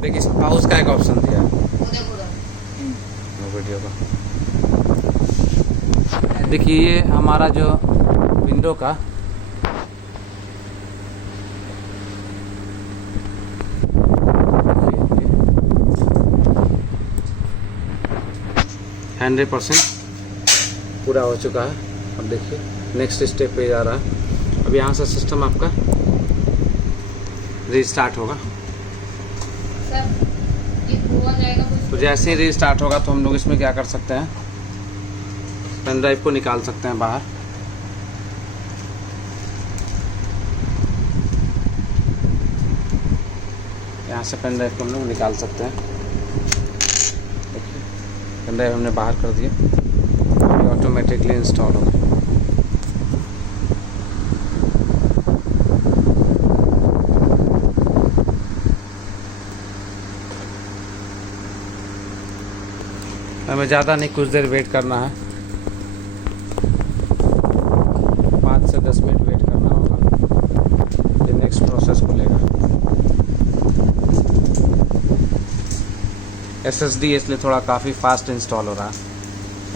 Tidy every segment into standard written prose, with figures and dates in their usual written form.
देखिए इसमें पाउज का एक ऑप्शन दिया है वीडियो का। देखिए ये हमारा जो विंडो का हंड्रेड % पूरा हो चुका है। अब देखिए नेक्स्ट स्टेप पे जा रहा है। अब यहाँ से सिस्टम आपका रीस्टार्ट होगा। तो जैसे ही रीस्टार्ट होगा तो हम लोग इसमें क्या कर सकते हैं, पेन ड्राइव को निकाल सकते हैं बाहर। यहाँ से पेन ड्राइव को हम लोग निकाल सकते हैं। देखिए पेन ड्राइव हमने बाहर कर दिया, ये ऑटोमेटिकली इंस्टॉल होगा। हमें ज़्यादा नहीं, कुछ देर वेट करना है, 5 से 10 मिनट वेट करना होगा, ये नेक्स्ट प्रोसेस खुलेगा। SSD इसलिए थोड़ा काफ़ी फास्ट इंस्टॉल हो रहा है,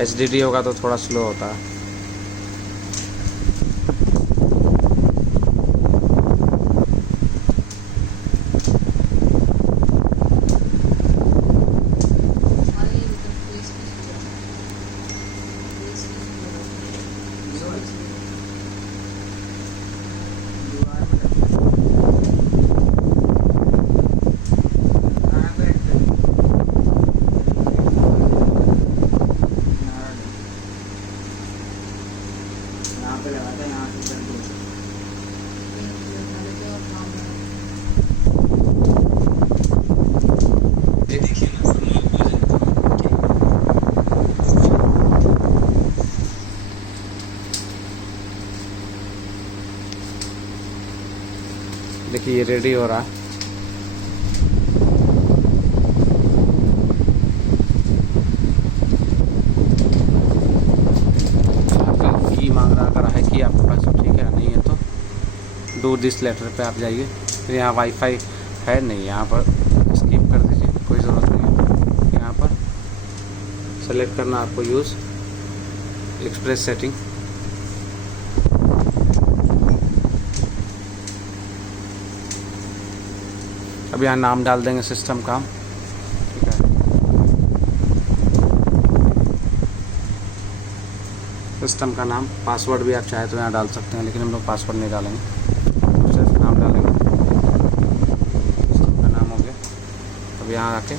HDD होगा तो थोड़ा स्लो होता है। देखिए ये रेडी हो रहा है। आपका की मांग रहा, अगर है कि आपके पास तो ठीक है, नहीं है तो डू दिस लेटर पे आप जाइए। फिर यहाँ वाईफाई है नहीं, यहाँ पर स्किप कर दीजिए, कोई ज़रूरत नहीं है। यहाँ पर सेलेक्ट करना आपको यूज़ एक्सप्रेस सेटिंग। अब यहाँ नाम डाल देंगे सिस्टम का, ठीक है। सिस्टम का नाम, पासवर्ड भी आप चाहे तो यहाँ डाल सकते हैं, लेकिन हम लोग पासवर्ड नहीं डालेंगे, सिर्फ नाम डालेंगे। सिस्टम का नाम हो गया। अब यहाँ आके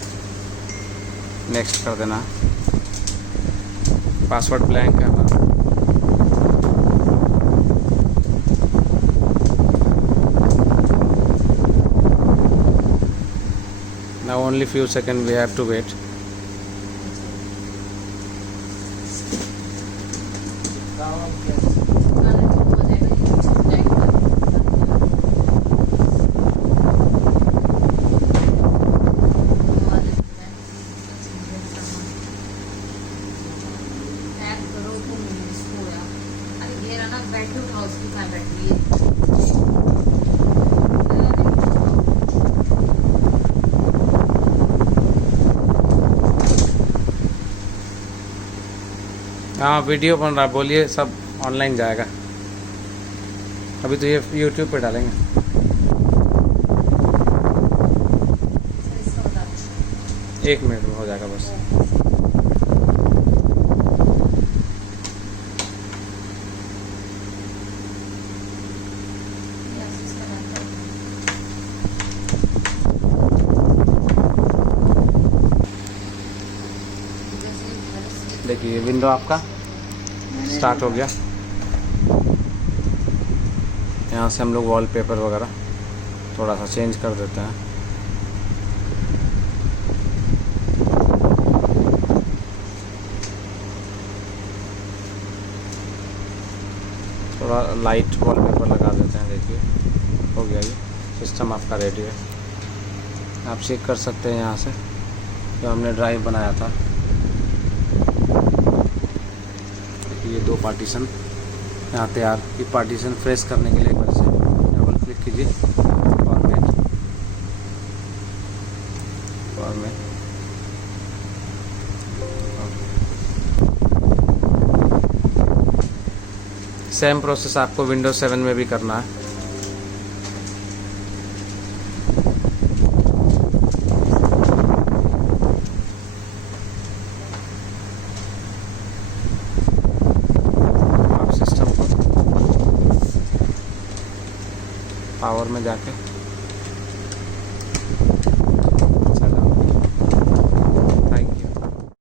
नेक्स्ट कर देना। पासवर्ड ब्लैंक है हमारा। Now only few seconds we have to wait. हाँ वीडियो बन रहा, बोलिए, सब ऑनलाइन जाएगा। अभी तो ये YouTube पे डालेंगे। एक मिनट में हो जाएगा बस। देखिए विंडो आपका स्टार्ट हो गया। यहाँ से हम लोग वॉलपेपर वगैरह थोड़ा सा चेंज कर देते हैं। थोड़ा लाइट वॉलपेपर लगा देते हैं। देखिए हो गया, ये सिस्टम आपका रेडी है। आप चेक कर सकते हैं यहाँ से जो हमने ड्राइव बनाया था। ये 2 पार्टीशन यहाँ तैयार। ये पार्टीशन फ्रेश करने के लिए एक बार से डबल क्लिक कीजिए और वेट। और में सेम प्रोसेस आपको विंडोज 7 में भी करना है। आप सिस्टम को पावर में जाके